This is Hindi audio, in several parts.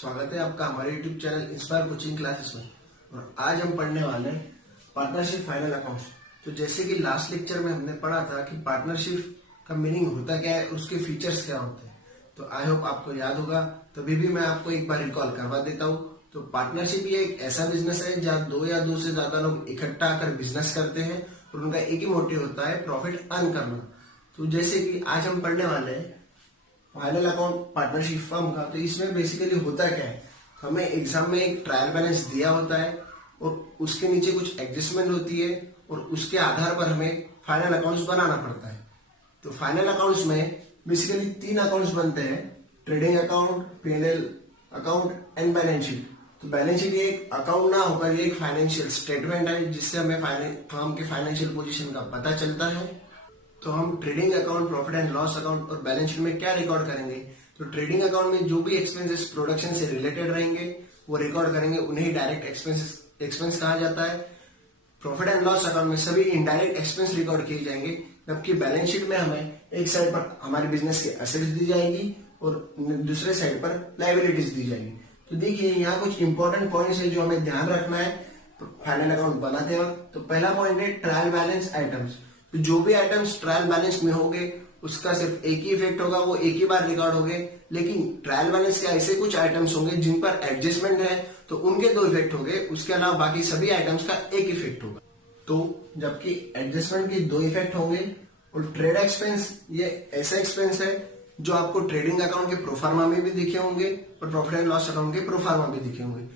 स्वागत है आपका हमारे YouTube channel inspire coaching classes में। और आज हम पढ़ने वाले हैं पार्टनरशिप फाइनल अकाउंट्स। तो जैसे कि लास्ट लेक्चर में हमने पढ़ा था कि पार्टनरशिप का मीनिंग होता क्या है, उसके फीचर्स क्या होते हैं, तो आई होप आपको याद होगा। तभी भी मैं आपको एक बार रिकॉल करवा देता हूँ। तो पार्टनरशिप ये एक ऐसा बिजनेस है जहाँ दो या दो से ज्यादा लोग इकट्ठा आकर बिजनेस करते हैं और उनका एक ही मोटिव होता है प्रॉफिट अर्न करना। तो जैसे कि आज हम पढ़ने वाले हैं फाइनल अकाउंट पार्टनरशिप फर्म का। तो इसमें बेसिकली होता क्या है, हमें एग्जाम में एक ट्रायल बैलेंस दिया होता है और उसके नीचे कुछ एडजस्टमेंट होती है और उसके आधार पर हमें फाइनल अकाउंट्स बनाना पड़ता है। तो फाइनल अकाउंट्स में बेसिकली 3 अकाउंट्स बनते हैं, trading account, P&L account and balance sheet. तो बैलेंस शीट ये एक अकाउंट ना होकर ये एक फाइनेंशियल स्टेटमेंट है जिससे हमें फर्म के फाइनेंशियल पोजीशन का पता चलता है। तो हम trading account, profit and loss account और बैलेंस शीट में क्या रिकॉर्ड करेंगे, तो ट्रेडिंग अकाउंट में जो भी एक्सपेंसेस प्रोडक्शन से रिलेटेड रहेंगे वो रिकॉर्ड करेंगे, उन्हें डायरेक्ट एक्सपेंस कहा जाता है। प्रॉफिट एंड लॉस अकाउंट में सभी इनडायरेक्ट एक्सपेंस रिकॉर्ड किए जाएंगे, जबकि बैलेंस शीट में हमें एक साइड पर हमारे बिजनेस के एसेट्स दी जाएगी और दूसरे साइड पर लायबिलिटीज दी जाएगी। तो देखिए यहाँ कुछ इंपॉर्टेंट पॉइंट्स है जो हमें ध्यान रखना है फाइनल अकाउंट बनाते वक्त। तो पहला पॉइंट है ट्रायल बैलेंस आइटम्स। तो जो भी आइटम्स ट्रायल बैलेंस में होंगे उसका सिर्फ एक ही इफेक्ट होगा, वो एक ही बार रिकॉर्ड होंगे। लेकिन ट्रायल बैलेंस के ऐसे कुछ आइटम्स होंगे जिन पर एडजस्टमेंट है तो उनके 2 इफेक्ट होंगे, उसके अलावा बाकी सभी आइटम्स का एक इफेक्ट होगा। तो जबकि एडजस्टमेंट के 2 इफेक्ट होंगे और ट्रेड एक्सपेंस ये ऐसा एक्सपेंस है जो आपको ट्रेडिंग अकाउंट के प्रोफार्मा में भी दिखे होंगे और प्रॉफिट एंड लॉस अकाउंट के प्रोफार्मा भी दिखे होंगे।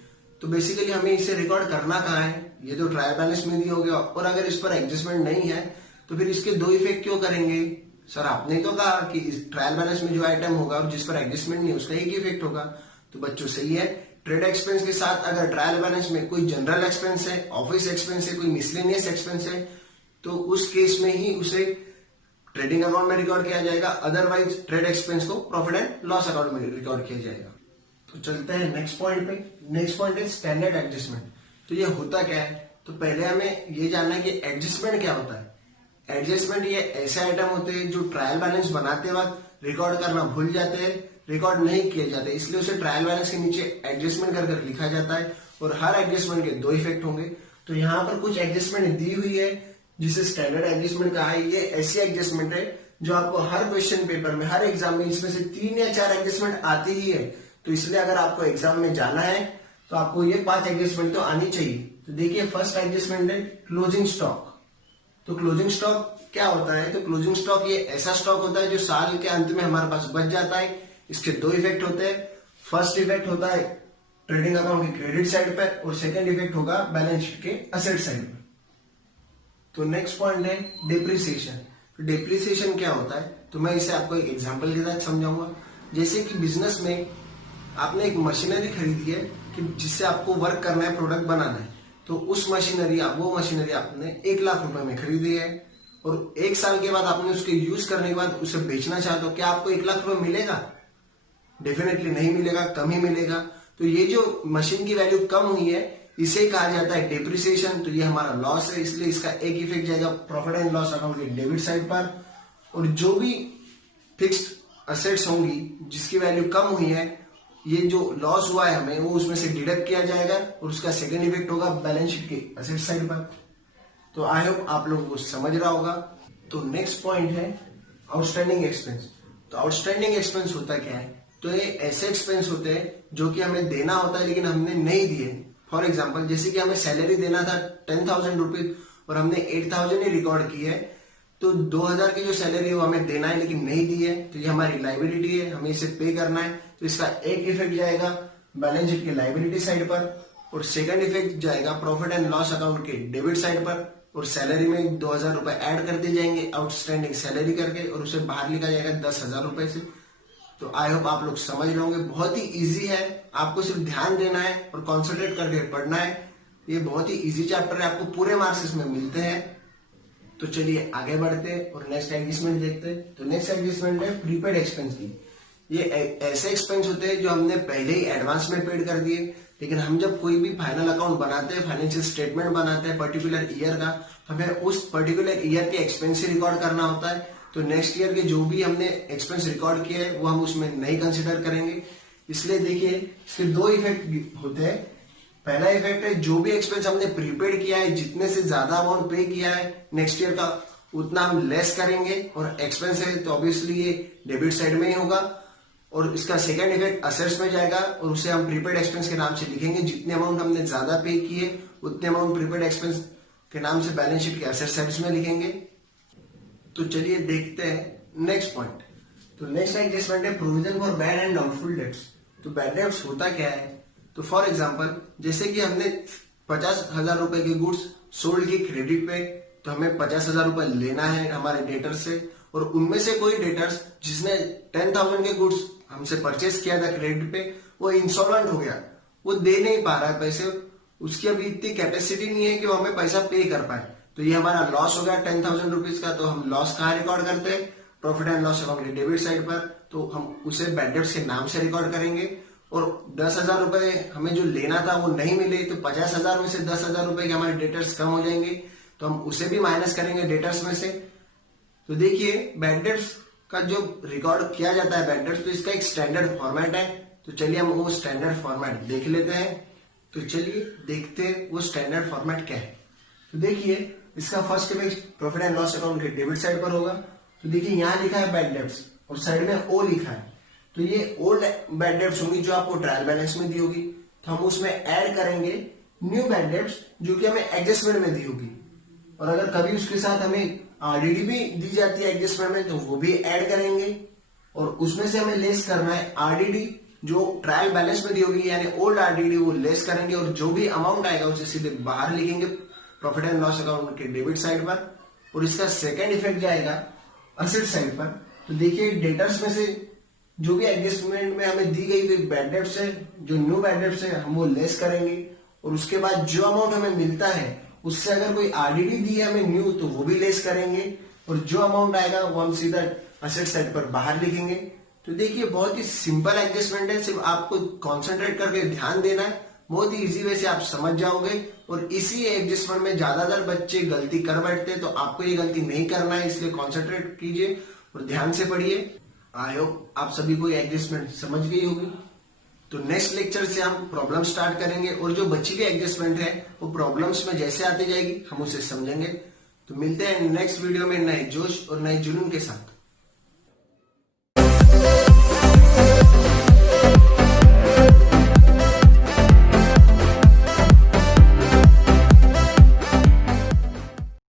तो बेसिकली हमें इसे रिकॉर्ड करना कहाँ है, ये तो ट्रायल बैलेंस में दिए होंगे और अगर इस पर एडजस्टमेंट नहीं है तो फिर इसके 2 इफेक्ट क्यों करेंगे सर? आपने तो कहा कि इस ट्रायल बैलेंस में जो आइटम होगा और जिस पर एडजस्टमेंट नहीं उसका एक इफेक्ट होगा। तो बच्चों सही है। ट्रेड एक्सपेंस के साथ अगर ट्रायल बैलेंस में कोई जनरल एक्सपेंस है, ऑफिस एक्सपेंस है, कोई मिसलेनियस एक्सपेंस है तो उस केस में ही उसे ट्रेडिंग अकाउंट में रिकॉर्ड किया जाएगा, अदरवाइज ट्रेड एक्सपेंस को प्रॉफिट एंड लॉस अकाउंट में रिकॉर्ड किया जाएगा। तो चलते हैं नेक्स्ट पॉइंट पे। नेक्स्ट पॉइंट है स्टैंडर्ड एडजस्टमेंट। तो ये होता क्या है, तो पहले हमें ये जानना है कि एडजस्टमेंट क्या होता है। एडजस्टमेंट ये ऐसे आइटम होते हैं जो ट्रायल बैलेंस बनाते वक्त रिकॉर्ड करना भूल जाते हैं, रिकॉर्ड नहीं किए जाते, इसलिए उसे ट्रायल बैलेंस के नीचे एडजस्टमेंट कर लिखा जाता है और हर एडजस्टमेंट के 2 इफेक्ट होंगे। तो यहाँ पर कुछ एडजस्टमेंट दी हुई है जिसे स्टैंडर्ड एडजस्टमेंट कहा है। ये ऐसी एडजस्टमेंट है जो आपको हर क्वेश्चन पेपर में, हर एग्जाम में इसमें से 3 या 4 एडजस्टमेंट आती ही है। तो इसलिए अगर आपको एग्जाम में जाना है तो आपको ये 5 एडजस्टमेंट तो आनी चाहिए। तो देखिए फर्स्ट एडजस्टमेंट है क्लोजिंग स्टॉक। तो क्लोजिंग स्टॉक क्या होता है, तो क्लोजिंग स्टॉक ये ऐसा स्टॉक होता है जो साल के अंत में हमारे पास बच जाता है। इसके 2 इफेक्ट होते हैं। फर्स्ट इफेक्ट होता है ट्रेडिंग अकाउंट की क्रेडिट साइड पर और सेकंड इफेक्ट होगा बैलेंस शीट के असेट साइड पर। तो नेक्स्ट पॉइंट है डिप्रिसिएशन। तो डिप्रिसिएशन क्या होता है, तो मैं इसे आपको एक एग्जांपल के साथ समझाऊंगा। जैसे कि बिजनेस में आपने एक मशीनरी खरीदी है कि जिससे आपको वर्क करना है, प्रोडक्ट बनाना है। तो उस मशीनरी वो मशीनरी आपने 1 लाख रुपए में खरीदी है और 1 साल के बाद आपने उसके यूज करने के बाद उसे बेचना चाहते हो, क्या आपको 1 लाख रुपए मिलेगा? डेफिनेटली नहीं मिलेगा, कम ही मिलेगा। तो ये जो मशीन की वैल्यू कम हुई है इसे कहा जाता है डेप्रिसिएशन। तो ये हमारा लॉस है, इसलिए इसका एक इफेक्ट जाएगा प्रॉफिट एंड लॉस अकाउंट के डेबिट साइड पर। और जो भी फिक्स्ड असेट्स होंगी जिसकी वैल्यू कम हुई है, ये जो लॉस हुआ है हमें वो उसमें से डिडक्ट किया जाएगा और उसका सेकंड इफेक्ट होगा बैलेंस शीट के असेट साइड पर। तो आई होप आप लोगों को समझ रहा होगा। तो नेक्स्ट पॉइंट है आउटस्टैंडिंग एक्सपेंस। तो आउटस्टैंडिंग एक्सपेंस होता क्या है, तो ये ऐसे एक्सपेंस होते हैं जो कि हमें देना होता है लेकिन हमने नहीं दिए। फॉर एग्जाम्पल जैसे कि हमें सैलरी देना था 10,000 रुपीज और हमने 8,000 ही रिकॉर्ड की है, तो 2,000 की जो सैलरी है वो हमें देना है लेकिन नहीं दी है, तो ये हमारी लाइबिलिटी है, हमें इसे पे करना है। तो इसका एक इफेक्ट जाएगा बैलेंस शीट की लाइबिलिटी साइड पर और सेकंड इफेक्ट जाएगा प्रॉफिट एंड लॉस अकाउंट के डेबिट साइड पर। और सैलरी में 2,000 रुपए ऐड कर दिए जाएंगे आउटस्टैंडिंग सैलरी करके और उसे बाहर लिखा जाएगा 10,000 रुपए से। तो आई होप आप लोग समझ रहे होंगे। बहुत ही इजी है, आपको सिर्फ ध्यान देना है और कॉन्सेंट्रेट करके पढ़ना है। ये बहुत ही इजी चैप्टर है, आपको पूरे मार्क्स इसमें मिलते हैं। तो चलिए आगे बढ़ते हैं और नेक्स्ट एडजस्टमेंट देखते हैं। तो नेक्स्ट एडजस्टमेंट है प्रीपेड एक्सपेंस की। ये ऐसे एक्सपेंस होते हैं जो हमने पहले ही एडवांस में पेड कर दिए, लेकिन हम जब कोई भी फाइनल अकाउंट बनाते हैं, फाइनेंशियल स्टेटमेंट बनाते हैं पर्टिकुलर ईयर का, तो हमें उस पर्टिकुलर ईयर के एक्सपेंस ही रिकॉर्ड करना होता है। तो नेक्स्ट ईयर के जो भी हमने एक्सपेंस रिकॉर्ड किए हैं वो हम उसमें नहीं कंसिडर करेंगे। इसलिए देखिए इसके दो इफेक्ट होते हैं। पहला इफेक्ट है जो भी एक्सपेंस हमने प्रीपेड किया है, जितने से ज्यादा अमाउंट पे किया है नेक्स्ट ईयर का, उतना हम लेस करेंगे, और एक्सपेंस है तो ऑब्वियसली ये डेबिट साइड में ही होगा। और इसका सेकंड इफेक्ट असेट्स में जाएगा और उसे हम प्रीपेड एक्सपेंस के नाम से लिखेंगे। जितने अमाउंट हमने ज्यादा पे किए उतने अमाउंट प्रीपेड एक्सपेंस के नाम से बैलेंस शीट के असेट साइड में लिखेंगे। तो चलिए देखते हैं नेक्स्ट पॉइंट। तो नेक्स्ट एडजस्टमेंट है provision for bad and doubtful debts. तो बैड डेट्स होता क्या है? तो फॉर एग्जांपल जैसे कि हमने 50,000 रुपए के गुड्स सोल्ड की क्रेडिट पे, तो हमें 50,000 रुपए लेना है हमारे डेटर से, और उनमें से कोई डेटर्स जिसने 10,000 के गुड्स हमसे परचेस किया था क्रेडिट पे, वो इंसॉल्वेंट हो गया, वो दे नहीं पा रहा है पैसे, उसकी अभी इतनी कैपेसिटी नहीं है कि वो हमें पैसा पे कर पाए। तो ये हमारा लॉस हो गया 10,000 रुपीज का। तो हम लॉस कहाँ रिकॉर्ड करते हैं? प्रॉफिट एंड लॉस अकाउंट के डेबिट साइड पर। तो हम उसे बैड डेट्स के नाम से रिकॉर्ड करेंगे। और 10,000 रुपए हमें जो लेना था वो नहीं मिले, तो 50,000 में से 10,000 रुपए के हमारे डेटर्स कम हो जाएंगे, तो हम उसे भी माइनस करेंगे डेटर्स में से। तो देखिए बैड डेट्स का जो रिकॉर्ड किया जाता है बैड डेट्स, तो इसका एक स्टैंडर्ड फॉर्मेट है। तो चलिए हम वो स्टैंडर्ड फॉर्मेट देख लेते हैं। तो चलिए देखते हैं वो स्टैंडर्ड फॉर्मेट क्या है। तो देखिए इसका first image profit and loss account के डेबिट साइड पर होगा। तो देखिए यहाँ लिखा है बैड डेट्स और साइड में ओ लिखा है। तो ये ओल्ड बैड डेट्स होंगी जो आपको ट्रायल बैलेंस में दी होगी, तो हम उसमें ऐड करेंगे न्यू बैड डेट्स जो कि हमें एडजस्टमेंट में दी होगी। और अगर कभी उसके साथ हमें आरडीडी भी दी जाती है एडजस्टमेंट में, तो वो भी ऐड करेंगे। और उसमें से हमें लेस करना है आरडीडी जो ट्रायल बैलेंस में दी होगी, यानी ओल्ड आरडीडी वो लेस करेंगे, और जो भी अमाउंट आएगा उसे सीधे बाहर लिखेंगे प्रॉफिट एंड लॉस अकाउंट के डेबिट साइड पर। और इसका सेकेंड इफेक्ट जाएगा असेट साइड पर। तो देखिए डेटर्स में से जो भी एडजस्टमेंट में हमें दी गई बैड डेट्स है, जो न्यू बैड डेट्स है, हम वो लेस करेंगे। और उसके बाद जो अमाउंट हमें मिलता है उससे अगर कोई आरडीडी दी है हमें न्यू, तो वो भी लेस करेंगे। और जो अमाउंट आएगा वो हम सीधा असेट साइड पर बाहर लिखेंगे। तो देखिए बहुत ही सिंपल एडजस्टमेंट है, सिर्फ आपको कॉन्सेंट्रेट करके ध्यान देना है, बहुत ही इजी वे से आप समझ जाओगे। और इसी एडजस्टमेंट में ज्यादातर बच्चे गलती कर बैठते हैं, तो आपको ये गलती नहीं करना है, इसलिए कॉन्सेंट्रेट कीजिए और ध्यान से पढ़िए। आई होप आप सभी को एडजस्टमेंट समझ गई होगी। तो नेक्स्ट लेक्चर से हम प्रॉब्लम स्टार्ट करेंगे, और जो बची हुई एडजस्टमेंट है वो प्रॉब्लम्स में जैसे आती जाएगी हम उसे समझेंगे। तो मिलते हैं नेक्स्ट वीडियो में नए जोश और नए जुनून के साथ।